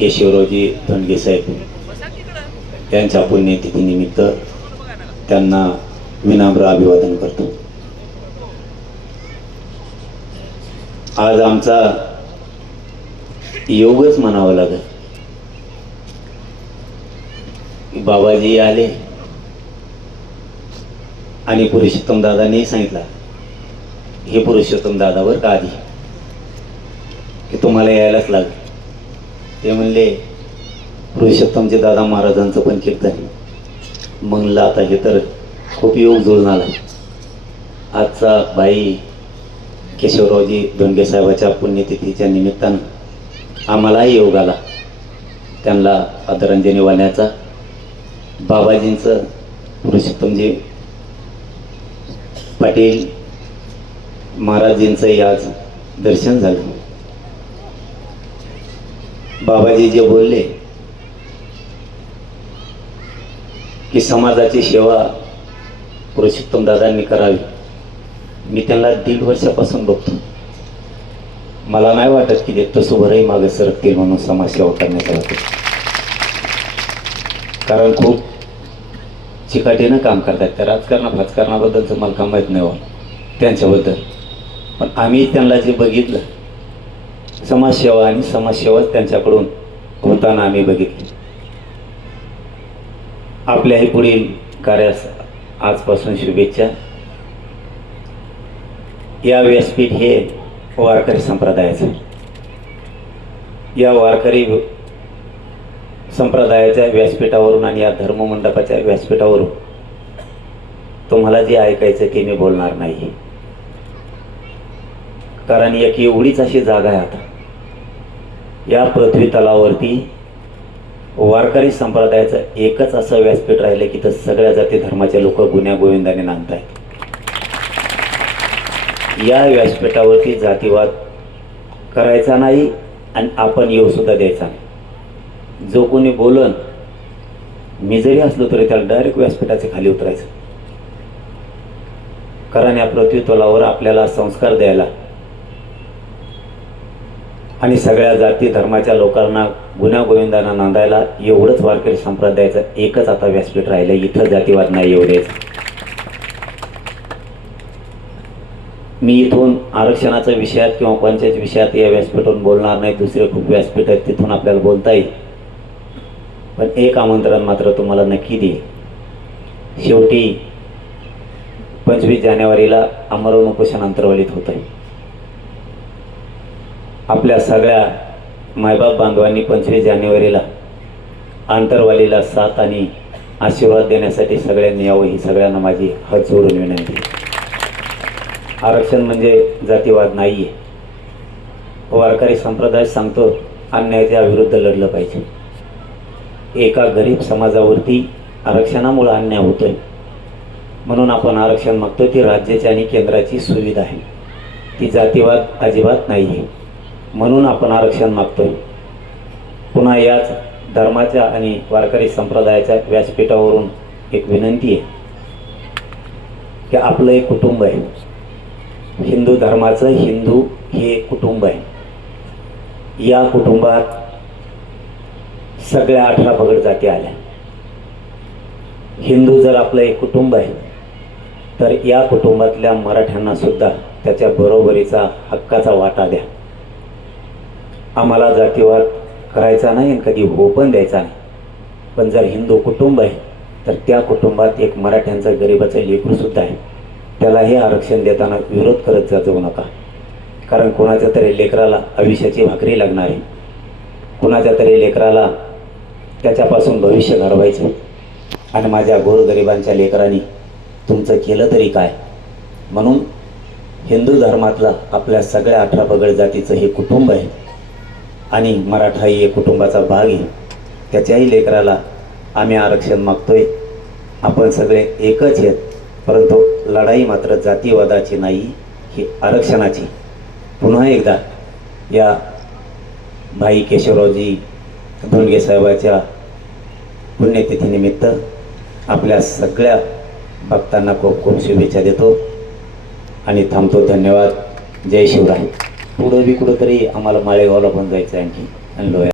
केशवरावजी धनगे साहेब यांच्या पुण्यतिथीनिमित्त त्यांना विनम्र अभिवादन करतो. आज आमचा योगच म्हणावा लागेल. बाबाजी आले आणि पुरुषोत्तम दादाने सांगितला हे पुरुषोत्तम दादावर का आधी? की तुम्हाला यायलाच लागेल. ते म्हणले पुरुषोत्तमचे दादा महाराजांचं पण कीर्तन म्हणलं आता हे तर खूप योग जुळून आला आजचा बाई केशवरावजी धोंडगे साहेबाच्या पुण्यतिथीच्या निमित्तानं आम्हालाही योग आला. त्यांना आदरांजली वाहण्याचा बाबाजींचं पुरुषोत्तमजी पाटील महाराजींचंही आज दर्शन झालं. बाबाजी जे बोलले की समाजाची सेवा पुरुषोत्तम दादांनी करावी. मी त्यांना दीड वर्षापासून बघतो. मला नाही वाटत की ते तसोभरही मागे सरकतील म्हणून समाजसेवा करण्याच्या वाटत कारण खूप चिकाटीनं काम करतात. त्या राजकारणा फाजकारणाबद्दलचं मला काम माहीत नाही हो. त्यांच्याबद्दल. पण आम्ही त्यांना जे बघितलं समाजसेवा आणि समाजसेवाच त्यांच्याकडून होताना आम्ही बघितली. आपल्याही पुढील कार्यास आजपासून शुभेच्छा. या व्यासपीठ हे वारकरी संप्रदायाचं या वारकरी संप्रदायाच्या व्यासपीठावरून आणि या धर्ममंडपाच्या व्यासपीठावरून तुम्हाला जे ऐकायचं ते मी बोलणार नाही. कारण एक एवढीच अशी जागा आहे आता. या पृथ्वी तलावरती वारकरी संप्रदायाचं एकच असं व्यासपीठ राहिलं की तर सगळ्या जाती धर्माचे लोक गुन्ह्या गोविंदाने नांदत आहेत या व्यासपीठावरती जातीवाद करायचा नाही आणि आपण येऊ सुद्धा द्यायचा नाही. जो कोणी बोलन मी जरी असलो तरी त्याला डायरेक्ट व्यासपीठाचे खाली उतरायचं. कारण या पृथ्वी तलावर आपल्याला संस्कार द्यायला आणि सगळ्या जाती धर्माच्या लोकांना गुन्हा गोविंदांना नांदायला एवढंच वारकरी संप्रदायाचं एकच आता व्यासपीठ राहिलं इथं जातीवाद नाही एवढेच मी इथून आरक्षणाच्या विषयात किंवा पंचायत विषयात या व्यासपीठातून बोलणार नाही. दुसरे खूप व्यासपीठ आहेत तिथून आपल्याला बोलता येईल. पण एक आमंत्रण मात्र तुम्हाला नक्की देईल शेवटी पंचवीस जानेवारीला अमरण उपोषण अंतर्वलित होत आहे आपल्या सगळ्या मायबाप बांधवांनी पंचवीस जानेवारीला आंतरवालीला साथ आणि आशीर्वाद देण्यासाठी सगळ्यांनी यावं ही सगळ्यांना माझी हात जोडून विनंती आरक्षण म्हणजे जातीवाद नाही आहे वारकरी संप्रदाय सांगतो अन्यायाच्या विरुद्ध लढलं पाहिजे. एका गरीब समाजावरती आरक्षणामुळं अन्याय होतोय. म्हणून आपण आरक्षण मागतोय ती राज्याची आणि केंद्राची सुविधा आहे. ती जातीवाद अजिबात नाही आहे म्हणून आपण आरक्षण मागतोय. पुन्हा याच धर्माच्या आणि वारकरी संप्रदायाच्या व्यासपीठावरून एक विनंती आहे की आपलं एक कुटुंब आहे. हिंदू धर्माचं हिंदू हे कुटुंब आहे. या कुटुंबात सगळ्या अठरा पगड जाती आल्या. हिंदू जर आपलं एक कुटुंब आहे तर या कुटुंबातल्या मराठ्यांना सुद्धा त्याच्या बरोबरीचा हक्काचा वाटा द्या. आम्हाला जातीवाद करायचा नाही आणि कधी हो पण द्यायचा नाही. पण जर हिंदू कुटुंब आहे तर त्या कुटुंबात एक मराठ्यांचं गरिबाचं लेकरूसुद्धा आहे. त्याला हे आरक्षण देताना विरोध करत जाऊ नका. कारण कोणाच्या तरी लेकराला आयुष्याची भाकरी लागणार आहे. कुणाच्या तरी लेकराला त्याच्यापासून भविष्य घडवायचं आणि माझ्या गोरगरिबांच्या लेकरांनी तुमचं केलं तरी काय? म्हणून हिंदू धर्मातलं आपल्या सगळ्या अठरा पगड जातीचं हे कुटुंब आहे आणि मराठा ही एक कुटुंबाचा भाग आहे. त्याच्याही लेकराला आम्ही आरक्षण मागतोय. आपण सगळे एकच आहेत परंतु लढाई मात्र जातीवादाची नाही ही आरक्षणाची. पुन्हा एकदा या भाई केशवरावजी धोंडगे साहेबाच्या पुण्यतिथीनिमित्त आपल्या सगळ्या भक्तांना खूप खूप शुभेच्छा देतो. आणि थांबतो. धन्यवाद. जय शिवराय. पुढं बी कुठंतरी आम्हाला माळेगावला पण जायचं आहे आणखी. आणि लोया